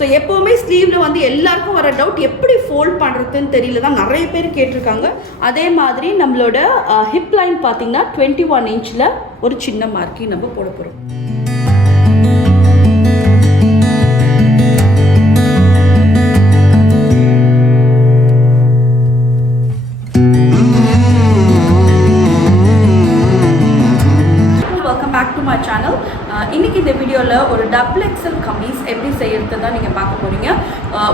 So எப்போவுமே ஸ்லீவில் வந்து எல்லாருக்கும் வர டவுட் எப்படி ஃபோல்ட் பண்ணுறதுன்னு தெரியல தான் நிறைய பேர் கேட்டிருக்காங்க. அதே மாதிரி நம்மளோட ஹிப் லைன் பார்த்தீங்கன்னா 21 இன்ச்சில் ஒரு சின்ன மார்க்கிங் நம்ம போட போகிறோம். சேனல் இன்னைக்கு இந்த வீடியோவில் ஒரு XXL கமீஸ் எப்படி செய்யறது தான் நீங்கள் பார்க்க போகிறீங்க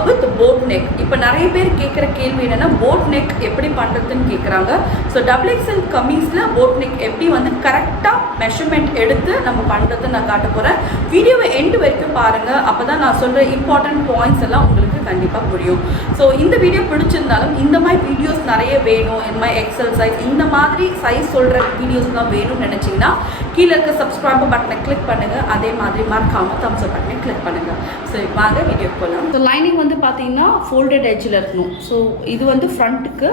வித் போட் நெக். இப்போ நிறைய பேர் கேட்குற கேள்வி என்னென்னா போட் நெக் எப்படி பண்ணுறதுன்னு கேட்குறாங்க. ஸோ XXL கமீஸில் போட் நெக் எப்படி வந்து கரெக்டாக மெஷர்மெண்ட் எடுத்து நம்ம பண்ணுறதுன்னு நான் காட்ட போகிறேன். வீடியோவை எண்டு வரைக்கும் பாருங்கள், அப்போ தான் நான் சொல்கிற இம்பார்ட்டன்ட் பாயிண்ட்ஸ் எல்லாம் உங்களுக்கு கண்டிப்பாக புரியும். ஸோ இந்த வீடியோ பிடிச்சிருந்தாலும் இந்த மாதிரி வீடியோஸ் நிறைய வேணும், இந்த மாதிரி எக்ஸல் சைஸ் இந்த மாதிரி சைஸ் சொல்கிற வீடியோஸ்லாம் வேணும்னு நினச்சிங்கன்னா கீழே இருக்க சப்ஸ்கிரைப் பட்டனை கிளிக் பண்ணுங்கள். அதே மாதிரி மறக்காமல் தம்ஸ் அப் பட்டனை கிளிக் பண்ணுங்கள். ஸோ வாங்க வீடியோ போகலாம். ஸோ லைனிங் வந்து பார்த்தீங்கன்னா ஃபோல்டட் எட்ஜில் இருக்கணும். ஸோ இது வந்து ஃப்ரண்ட்டுக்கு,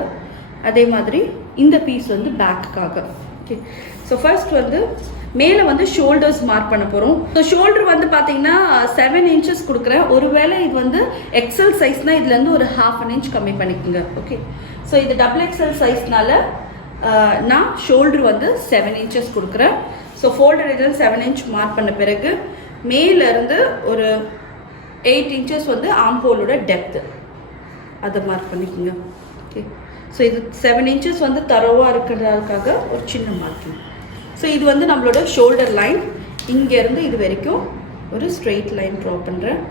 அதே மாதிரி இந்த பீஸ் வந்து பேக்குக்காக. ஓகே, ஸோ ஃபர்ஸ்ட் வந்து மேலே வந்து ஷோல்டர்ஸ் மார்க் பண்ண போகிறோம். ஸோ ஷோல்டர் வந்து பார்த்தீங்கன்னா 7 இன்ச்சஸ் கொடுக்குறேன். ஒருவேளை இது வந்து எக்ஸல் சைஸ்னால் இதுலேருந்து ஒரு 1/2 inch கம்மி பண்ணிக்கோங்க. ஓகே, ஸோ இது XXL சைஸ்னால நான் ஷோல்டர் வந்து 7 இன்ச்சஸ் கொடுக்குறேன். ஸோ ஃபோல்டர் இதில் 7 inch மார்க் பண்ண பிறகு மேலேருந்து ஒரு 8 inches வந்து ஆம்ஹோலோட டெப்த்து அதை மார்க் பண்ணிக்கோங்க. ஓகே, ஸோ இது 7 inches வந்து தரவாக இருக்கிறதுக்காக ஒரு சின்ன மார்க்கிங். ஸோ இது வந்து நம்மளோட ஷோல்டர் லைன். இங்கேருந்து இது வரைக்கும் ஒரு ஸ்ட்ரெயிட் லைன் ட்ரா பண்ணுறேன்.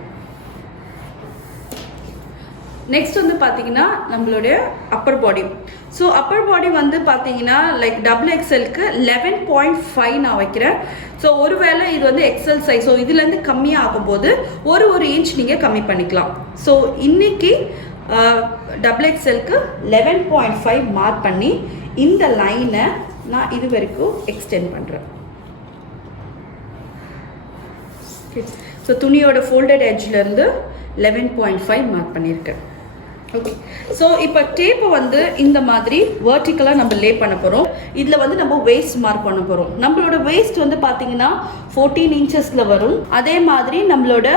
நெக்ஸ்ட் வந்து பார்த்தீங்கன்னா நம்மளுடைய அப்பர் பாடி. ஸோ அப்பர் பாடி வந்து பார்த்தீங்கன்னா லைக் XXLக்கு 11.5 நான் வைக்கிறேன். ஸோ ஒருவேளை இது வந்து எக்ஸல் சைஸ், ஸோ இதுலேருந்து கம்மியாக ஆகும்போது ஒரு இன்ச் நீங்கள் கம்மி பண்ணிக்கலாம். ஸோ இன்னைக்கு XXLக்கு 11.5 மார்க் பண்ணி இந்த லைனை நான் இது வரைக்கும் எக்ஸ்டெண்ட் பண்ணுறேன். ஓகே, ஸோ துணியோட ஃபோல்டட் எட்ஜ்லேருந்து 11.5 மார்க் பண்ணியிருக்கேன். ஓகே, ஸோ இப்போ டேப்பை வந்து இந்த மாதிரி வெர்டிக்கலாக நம்ம லே பண்ண போகிறோம். இதில் வந்து நம்ம வேஸ்ட் மார்க் பண்ண போகிறோம். நம்மளோட வேஸ்ட் வந்து பார்த்தீங்கன்னா 14 inchஸில் வரும். அதே மாதிரி நம்மளோட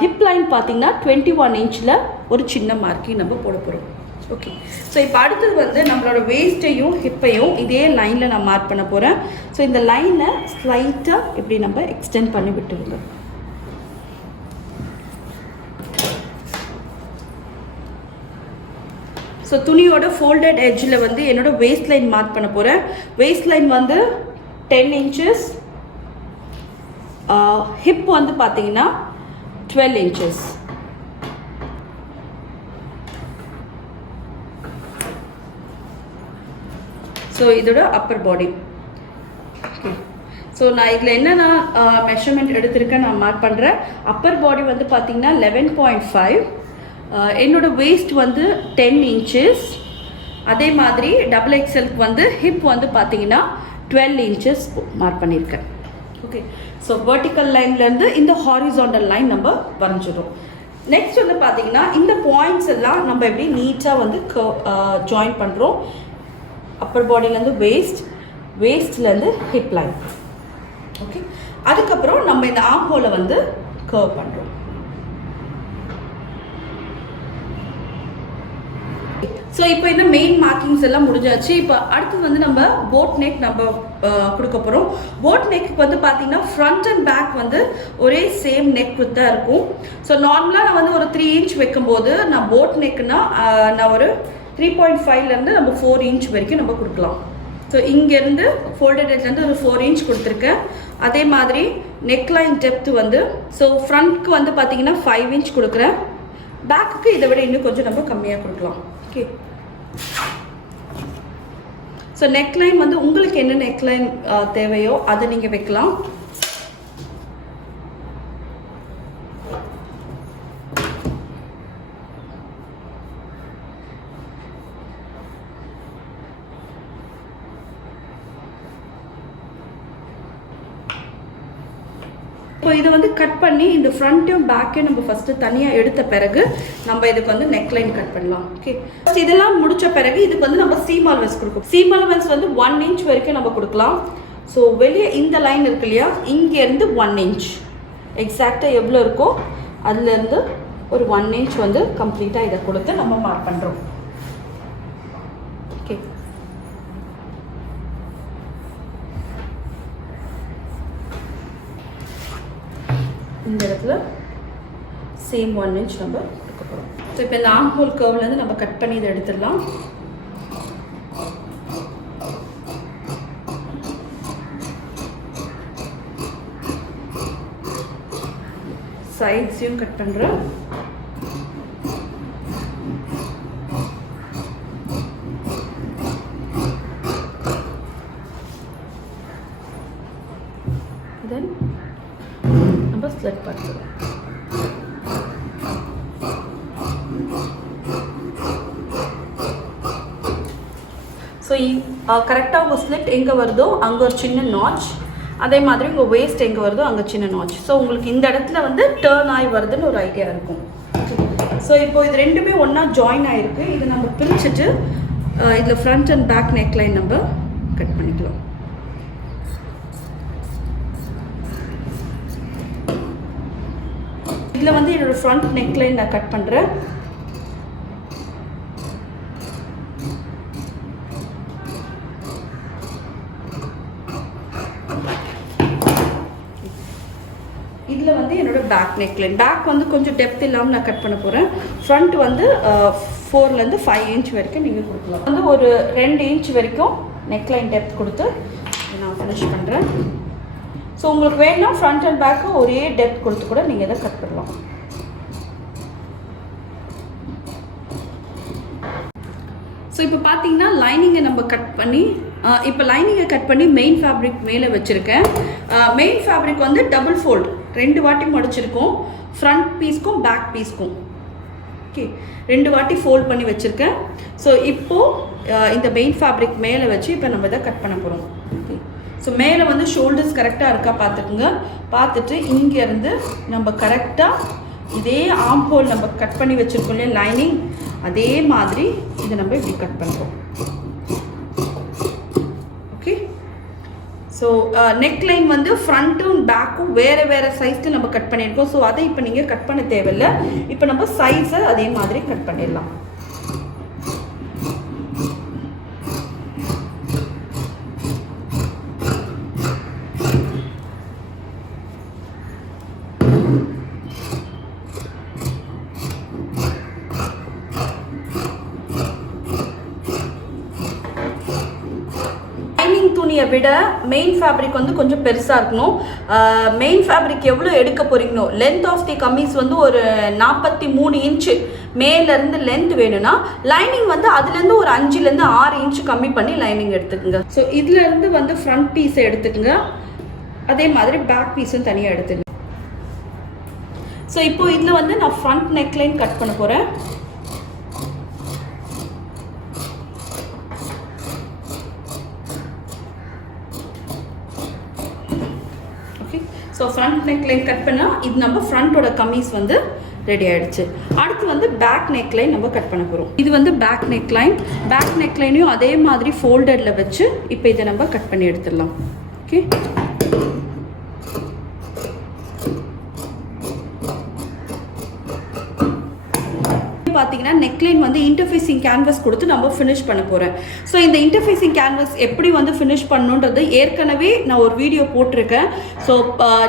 ஹிப் லைன் பார்த்தீங்கன்னா 21 inchல ஒரு சின்ன மார்க்கிங் நம்ம போட போகிறோம். ஓகே, ஸோ இப்போ அடுத்தது வந்து நம்மளோட வேஸ்ட்டையும் ஹிப்பையும் இதே லைனில் நான் மார்க் பண்ண போகிறேன். ஸோ இந்த லைனை ஸ்லைட்டாக இப்படி நம்ம எக்ஸ்டெண்ட் பண்ணி விட்டுருங்க. ஸோ துணியோட ஃபோல்டட் எட்ஜில் வந்து என்னோட வேஸ்ட் லைன் மார்க் பண்ண போகிறேன். வேஸ்ட் லைன் வந்து 10 inches, ஹிப் வந்து பார்த்தீங்கன்னா 12 inches. ஸோ இதோட அப்பர் பாடி. ஓகே, ஸோ நான் இதில் என்னென்ன மெஷர்மெண்ட் எடுத்திருக்கேன் நான் மார்க் பண்ணுறேன். அப்பர் பாடி வந்து பார்த்தீங்கன்னா 11.5, என்னோட வேஸ்ட் வந்து 10 inches. அதே மாதிரி XXLக்கு வந்து ஹிப் வந்து பார்த்தீங்கன்னா 12 inches மார்க் பண்ணியிருக்கேன். ஓகே, ஸோ வெர்டிக்கல் லைன்லேருந்து இந்த ஹாரிசாண்டல் லைன் நம்ம வரைஞ்சிடும். நெக்ஸ்ட் வந்து பார்த்தீங்கன்னா இந்த பாயிண்ட்ஸ் எல்லாம் நம்ம எப்படி நீட்டாக வந்து ஜாயின் பண்ணுறோம். அப்பர் பாடியிலேருந்து வேஸ்ட்லேருந்து ஹிப் லைன். ஓகே, அதுக்கப்புறம் நம்ம இந்த ஆம்ஹோலை வந்து கர்வ் பண்ணுறோம். ஸோ இப்போ இந்த மெயின் மார்க்கிங்ஸ் எல்லாம் முடிஞ்சாச்சு. இப்போ அடுத்தது வந்து நம்ம போட் நெக் நம்ம கொடுக்க போகிறோம். போட் நெக்கு வந்து பார்த்தீங்கன்னா ஃப்ரண்ட் அண்ட் பேக் வந்து ஒரே சேம் நெக் தான் இருக்கும். ஸோ நார்மலாக நான் வந்து ஒரு 3 inch வைக்கும்போது நான் போட் நெக்குன்னா நான் ஒரு 3.5லேருந்து நம்ம 4 inch வரைக்கும் நம்ம கொடுக்கலாம். ஸோ இங்கேருந்து ஃபோல்டட் எட்ஜ்லேருந்து ஒரு 4 inch கொடுத்துருக்கேன். அதே மாதிரி நெக்லைன் டெப்த்து வந்து ஸோ ஃப்ரண்ட்க்கு வந்து பார்த்தீங்கன்னா 5 inch கொடுக்குறேன். பேக்குக்கு இதை விட இன்னும் கொஞ்சம் நம்ம கம்மியாக கொடுக்கலாம். ஓகே, ஸோ நெக்லைன் வந்து உங்களுக்கு என்ன நெக்லைன் தேவையோ அதை நீங்கள் வைக்கலாம். இப்போ இதை வந்து கட் பண்ணி இந்த ஃப்ரண்ட்டையும் பேக்கையும் நம்ம ஃபஸ்ட்டு தனியாக எடுத்த பிறகு நம்ம இதுக்கு வந்து நெக்லைன் கட் பண்ணலாம். ஓகே, இதெல்லாம் முடித்த பிறகு இதுக்கு வந்து நம்ம சீம் அலவன்ஸ் கொடுக்கும். சீம் அலவன்ஸ் வந்து 1 inch வரைக்கும் நம்ம கொடுக்கலாம். ஸோ வெளியே இந்த லைன் இருக்கு இல்லையா, இங்கேருந்து 1 inch எக்ஸாக்டாக எவ்வளோ இருக்கோ அதுலேருந்து ஒரு 1 inch வந்து கம்ப்ளீட்டாக இதை கொடுத்து நம்ம மார்க் பண்ணுறோம். ஓகே, இந்த இடத்துல சேம் 1 inch நம்ம கொடுக்க போகிறோம். ஸோ இப்போ இந்த ஆர்ம் ஹோல் கர்வ்லேருந்து நம்ம கட் பண்ணி இதை எடுத்துடலாம். சைட்ஸையும் கட் பண்ணுறேன். தென் நம்ம ஸ்லிட் பண்ணுறோம். ஸோ கரெக்டாக உங்கள் ஸ்லிட் எங்கே வருதோ அங்கே ஒரு சின்ன நாட்ச், அதே மாதிரி உங்கள் வேஸ்ட் எங்கே வருதோ அங்கே சின்ன நாட்ச். ஸோ உங்களுக்கு இந்த இடத்துல வந்து டேர்ன் ஆகி வருதுன்னு ஒரு ஐடியா இருக்கும். ஸோ இப்போ இது ரெண்டுமே ஒன்றா ஜாயின் ஆகிருக்கு. இதை நம்ம பிரிச்சுட்டு இதில் ஃப்ரண்ட் அண்ட் பேக் நெக்லைன் நம்ம கட் பண்ணிக்கலாம். இதில் வந்து என்னோடய ஃப்ரண்ட் நெக்லைன் நான் கட் பண்ணுறேன். இதில் வந்து என்னோடய பேக் நெக்லைன், பேக் வந்து கொஞ்சம் டெப்த் இல்லாமல் நான் கட் பண்ண போகிறேன். ஃப்ரண்ட் வந்து 4லேருந்து 5 inch வரைக்கும் நீங்கள் கொடுக்கலாம். வந்து ஒரு 2 inch வரைக்கும் நெக்லைன் டெப்த் கொடுத்து நான் ஃபினிஷ் பண்ணுறேன். ஸோ உங்களுக்கு வேணும்னா ஃப்ரண்ட் அண்ட் பேக்கு ஒரே டெப்த் கொடுத்து கூட நீங்கள் இதை கட் பண்ணலாம். ஸோ இப்போ பார்த்தீங்கன்னா லைனிங்கை நம்ம கட் பண்ணி இப்போ லைனிங்கை கட் பண்ணி மெயின் ஃபேப்ரிக் மேலே வச்சுருக்கேன். மெயின் ஃபேப்ரிக் வந்து டபுள் ஃபோல்ட் 2 வாட்டி மடிச்சிருக்கோம், ஃப்ரண்ட் பீஸ்க்கும் பேக் பீஸ்க்கும். ஓகே, 2 வாட்டி ஃபோல்ட் பண்ணி வச்சுருக்கேன். ஸோ இப்போது இந்த மெயின் ஃபேப்ரிக் மேலே வச்சு இப்போ நம்ம இதை கட் பண்ண போகிறோம். ஓகே, ஸோ மேலே வந்து ஷோல்டர்ஸ் கரெக்டாக இருக்கா பார்த்துக்குங்க. பார்த்துட்டு இங்கேருந்து நம்ம கரெக்டாக இதே ஆர்ம் ஹோல் நம்ம கட் பண்ணி வச்சுருக்கோம் இல்லையா லைனிங், அதே மாதிரி இதை நம்ம இப்படி கட் பண்ணுறோம். ஓகே, ஸோ நெக்லைன் வந்து ஃப்ரண்ட்டும் பேக்கும் வேறு வேறு சைஸ்க்கு நம்ம கட் பண்ணியிருக்கோம். ஸோ அதை இப்போ நீங்கள் கட் பண்ண தேவையில்லை. இப்போ நம்ம சைஸை அதே மாதிரி கட் பண்ணிடலாம். துணியை விட மெயின் ஃபேப்ரிக் வந்து கொஞ்சம் பெருசாக இருக்கணும். மெயின் ஃபேப்ரிக் எவ்வளோ எடுக்க போகிறீங்களோ, லென்த் ஆஃப் தி கமீஸ் வந்து ஒரு 43 இன்ச்சு மேலேருந்து லென்த் வேணும்னா லைனிங் வந்து அதுலேருந்து ஒரு 5லேருந்து 6 இன்ச்சு கம்மி பண்ணி லைனிங் எடுத்துக்குங்க. ஸோ இதுலேருந்து வந்து ஃப்ரண்ட் பீஸை எடுத்துக்குங்க, அதே மாதிரி பேக் பீஸும் தனியாக எடுத்துக்குங்க. ஸோ இப்போது இதில் வந்து நான் ஃப்ரண்ட் நெக்லைன் கட் பண்ண போகிறேன். ஸோ ஃப்ரண்ட் நெக்லைன் கட் பண்ணால் இது நம்ம ஃப்ரண்ட்டோட கமீஸ் வந்து ரெடி ஆகிடுச்சு. அடுத்து வந்து பேக் நெக்லைன் நம்ம கட் பண்ண போகிறோம். இது வந்து பேக் நெக்லைன். பேக் நெக்லைனையும் அதே மாதிரி ஃபோல்டரில் வச்சு இப்போ இதை நம்ம கட் பண்ணி எடுத்துடலாம். ஓகே, பார்த்தீங்கன்னா நெக்லைன் வந்து இன்டர்ஃபேஸிங் கேன்வஸ் கொடுத்து நம்ம ஃபினிஷ் பண்ண போகிறேன். ஸோ இந்த இன்டர்ஃபேஸிங் கேன்வஸ் எப்படி வந்து ஃபினிஷ் பண்ணணுன்றது ஏற்கனவே நான் ஒரு வீடியோ போட்டிருக்கேன். ஸோ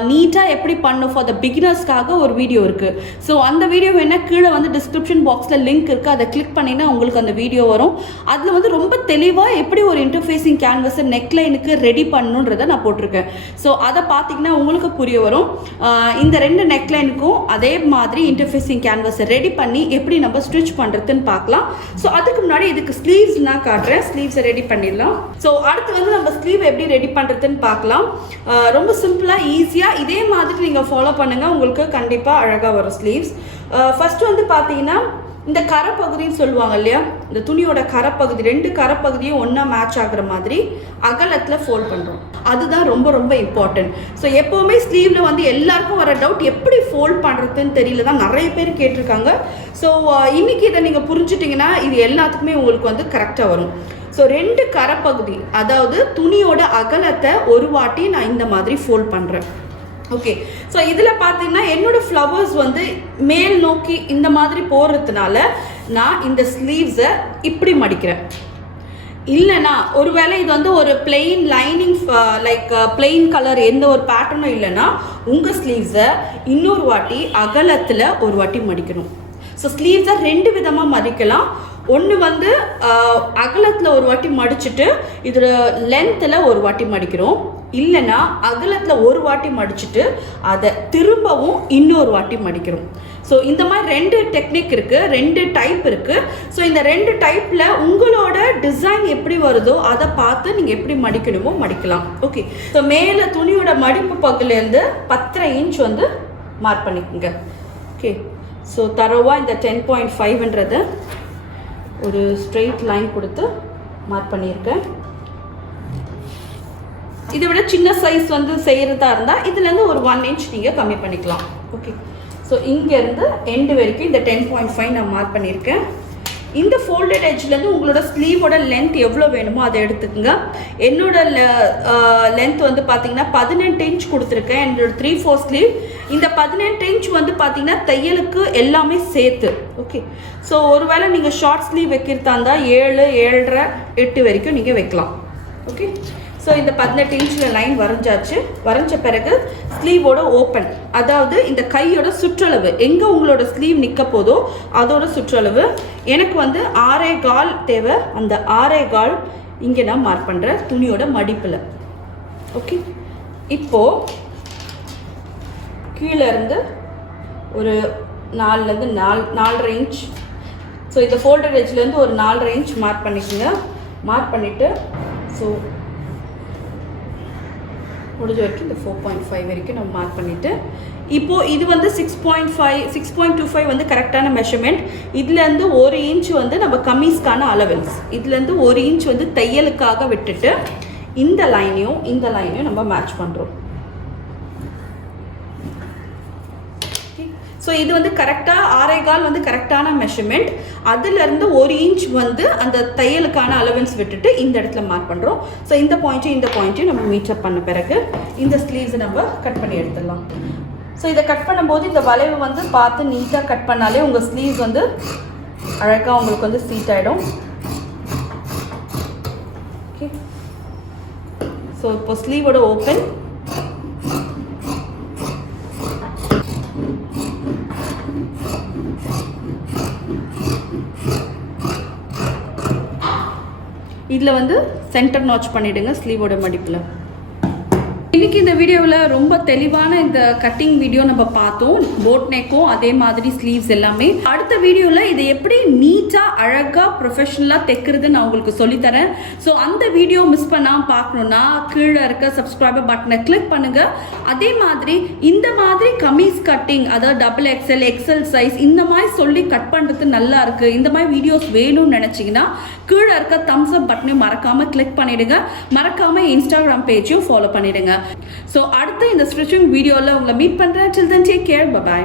நீட்டாக எப்படி பண்ணணும் ஃபார் த பிகினர்ஸ்க்காக ஒரு வீடியோ இருக்குது. ஸோ அந்த வீடியோ வேணால் கீழே வந்து டிஸ்கிரிப்ஷன் பாக்ஸில் லிங்க் இருக்குது, அதை கிளிக் பண்ணினா உங்களுக்கு அந்த வீடியோ வரும். அதில் வந்து ரொம்ப தெளிவாக எப்படி ஒரு இன்டர்ஃபேஸிங் கேன்வஸை நெக்லைனுக்கு ரெடி பண்ணணுன்றதை நான் போட்டிருக்கேன். ஸோ அதை பார்த்தீங்கன்னா உங்களுக்கு புரிய வரும். இந்த 2 நெக்லைனுக்கும் அதே மாதிரி இன்டர்ஃபேஸிங் கேன்வஸை ரெடி பண்ணி எப்படி நம்ம ஸ்டிச் பண்ணுறதுன்னு பார்க்கலாம். ஸோ அதுக்கு முன்னாடி இதுக்கு ஸ்லீவ்ஸ் நான் காட்டுறேன். ஸ்லீவ்ஸை ரெடி பண்ணிடலாம். ஸோ அடுத்து வந்து நம்ம ஸ்லீவ் எப்படி ரெடி பண்ணுறதுன்னு பார்க்கலாம். ரொம்ப சிம்பிளாக ஈஸியாக இதே மாதிரி நீங்கள் ஃபாலோ பண்ணுங்கள், உங்களுக்கு கண்டிப்பாக அழகாக வரும் ஸ்லீவ்ஸ். ஃபஸ்ட்டு வந்து பார்த்தீங்கன்னா இந்த கரைப்பகுதின்னு சொல்லுவாங்க இல்லையா, இந்த துணியோட கரைப்பகுதி 2 கரைப்பகுதியும் ஒன்றா மேட்ச் ஆகுற மாதிரி அகலத்தில் ஃபோல்ட் பண்ணுறோம். அதுதான் ரொம்ப ரொம்ப இம்பார்ட்டன்ட். ஸோ எப்போவுமே ஸ்லீவில் வந்து எல்லாருக்கும் வர டவுட் எப்படி ஃபோல்ட் பண்ணுறதுன்னு தெரியல தான் நிறைய பேர் கேட்டிருக்காங்க. ஸோ இன்றைக்கி இதை நீங்கள் புரிஞ்சுட்டிங்கன்னா இது எல்லாத்துக்குமே உங்களுக்கு வந்து கரெக்டாக வரும். ஸோ 2 கரைப்பகுதி, அதாவது துணியோட அகலத்தை ஒரு வாட்டி நான் இந்த மாதிரி ஃபோல்ட் பண்ணுறேன். ஓகே, ஸோ இதில் பார்த்தீங்கன்னா என்னோடய ஃப்ளவர்ஸ் வந்து மேல் நோக்கி இந்த மாதிரி போகிறதுனால நான் இந்த ஸ்லீவ்ஸை இப்படி மடிக்கிறேன். இல்லைனா ஒருவேளை இது வந்து ஒரு plain lining like plain colour எந்த ஒரு பேட்டர்னும் இல்லைன்னா உங்கள் ஸ்லீவ்ஸை இன்னொரு வாட்டி அகலத்தில் ஒரு வாட்டி மடிக்கணும். ஸோ ஸ்லீவ்ஸை 2 விதமாக மடிக்கலாம். ஒன்று வந்து அகலத்தில் ஒரு வாட்டி மடிச்சுட்டு இதில் லென்த்தில் ஒரு வாட்டி மடிக்கிறோம். இல்லைன்னா அகலத்தில் ஒரு வாட்டி மடிச்சுட்டு அதை திரும்பவும் இன்னொரு வாட்டி மடிக்கிறோம். ஸோ இந்த மாதிரி 2 டெக்னிக் இருக்குது, 2 டைப் இருக்குது. ஸோ இந்த 2 டைப்பில் உங்களோட டிசைன் எப்படி வருதோ அதை பார்த்து நீங்கள் எப்படி மடிக்கணுமோ மடிக்கலாம். ஓகே, ஸோ மேலே துணியோட மடிப்பு பகுதியிலேருந்து 10.5 இன்ச் வந்து மார்க் பண்ணிக்கோங்க. ஓகே, ஸோ தரோவாக இந்த 10.5ன்றது ஒரு ஸ்ட்ரெயிட் லைன் கொடுத்து மார்க் பண்ணியிருக்கேன். இதை விட சின்ன சைஸ் வந்து செய்கிறதா இருந்தால் இதுலேருந்து ஒரு 1 இன்ச் நீங்கள் கம்மி பண்ணிக்கலாம். ஓகே, ஸோ இங்கேருந்து எண்டு வரைக்கும் இந்த 10.5 நான் மார்க் பண்ணியிருக்கேன். இந்த ஃபோல்டட் எட்ஜ்லேருந்து உங்களோட ஸ்லீவோட லென்த் எவ்வளோ வேணுமோ அதை எடுத்துக்கோங்க. என்னோட லென்த் வந்து பார்த்தீங்கன்னா 18 இன்ச் கொடுத்துருக்கேன். என்னோட 3/4 ஸ்லீவ். இந்த 18 இன்ச் வந்து பார்த்தீங்கன்னா தையலுக்கு எல்லாமே சேர்த்து. ஓகே, ஸோ ஒருவேளை நீங்கள் ஷார்ட் ஸ்லீவ் வைக்கிறதா இருந்தால் 7, 7.5, 8 வரைக்கும் நீங்கள் வைக்கலாம். ஓகே, ஸோ இந்த 18 இன்ச்சில் லைன் வரைஞ்சாச்சு. வரைஞ்ச பிறகு ஸ்லீவோட ஓப்பன், அதாவது இந்த கையோட சுற்றளவு எங்கே உங்களோட ஸ்லீவ் நிற்க போதோ அதோட சுற்றளவு எனக்கு வந்து 6.25 தேவை. அந்த 6.25 இங்கே நான் மார்க் பண்ணுறேன் துணியோட மடிப்பில். ஓகே, இப்போது கீழே இருந்து ஒரு 4லேருந்து 4.5 இன்ச். ஸோ இந்த ஃபோல்டட் எட்ஜ்லேருந்து ஒரு 4.5 இன்ச் மார்க் பண்ணிக்கோங்க. மார்க் பண்ணிவிட்டு ஸோ முடிஞ்ச வரைக்கும் இந்த 4.5 வரைக்கும் நம்ம மார்க் பண்ணிவிட்டு இப்போது இது வந்து 6.25 வந்து கரெக்டான மெஷர்மெண்ட். இதுலேருந்து 1 இன்ச் வந்து நம்ம கமீஸ்க்கான அலவன்ஸ். இதுலேருந்து 1 இன்ச் வந்து தையலுக்காக விட்டுட்டு இந்த லைனையும் நம்ம மேட்ச் பண்ணுறோம். ஸோ இது வந்து கரெக்டாக 6.25 வந்து கரெக்டான மெஷர்மெண்ட். அதுலேருந்து 1 இன்ச் வந்து அந்த தையலுக்கான அலவன்ஸ் விட்டுட்டு இந்த இடத்துல மார்க் பண்ணுறோம். ஸோ இந்த பாயிண்ட்டையும் நம்ம மீட்டப் பண்ண பிறகு இந்த ஸ்லீவ்ஸை நம்ம கட் பண்ணி எடுத்துடலாம். ஸோ இதை கட் பண்ணும்போது இந்த வளைவு வந்து பார்த்து நீட்டாக கட் பண்ணாலே உங்கள் ஸ்லீவ்ஸ் வந்து அழகாக உங்களுக்கு வந்து சீட் ஆகிடும். ஓகே, ஸோ இப்போ ஸ்லீவோட ஓப்பன். இதில் வந்து சென்டர் நாட்ச் பண்ணிவிடுங்க ஸ்லீவோட மடிப்பில். இன்றைக்கி இந்த வீடியோவில் ரொம்ப தெளிவான இந்த கட்டிங் வீடியோ நம்ம பார்த்தோம். போட் நெக்கும் அதே மாதிரி ஸ்லீவ்ஸ் எல்லாமே. அடுத்த வீடியோவில் இதை எப்படி நீட்டாக அழகாக ப்ரொஃபஷ்னலாக தைக்கிறது நான் உங்களுக்கு சொல்லித்தரேன். ஸோ அந்த வீடியோ மிஸ் பண்ணாமல் பார்க்கணுன்னா கீழே இருக்க சப்ஸ்கிரைபர் பட்டனை கிளிக் பண்ணுங்கள். அதே மாதிரி இந்த மாதிரி கமீஸ் கட்டிங், அதாவது XXL, XL சைஸ் இந்த மாதிரி சொல்லி கட் பண்ணுறது நல்லா இருக்குது, இந்த மாதிரி வீடியோஸ் வேணும்னு நினச்சிங்கன்னா கீழே இருக்க தம்ஸ் அப் பட்டனையும் மறக்காமல் கிளிக் பண்ணிவிடுங்க. மறக்காமல் இன்ஸ்டாகிராம் பேஜையும் ஃபாலோ பண்ணிவிடுங்க. ஸோ அடுத்த இந்த ஸ்டிச்சிங் வீடியோவில் உங்களை மீட் பண்ணுறேன். Till then, take care. Bye bye.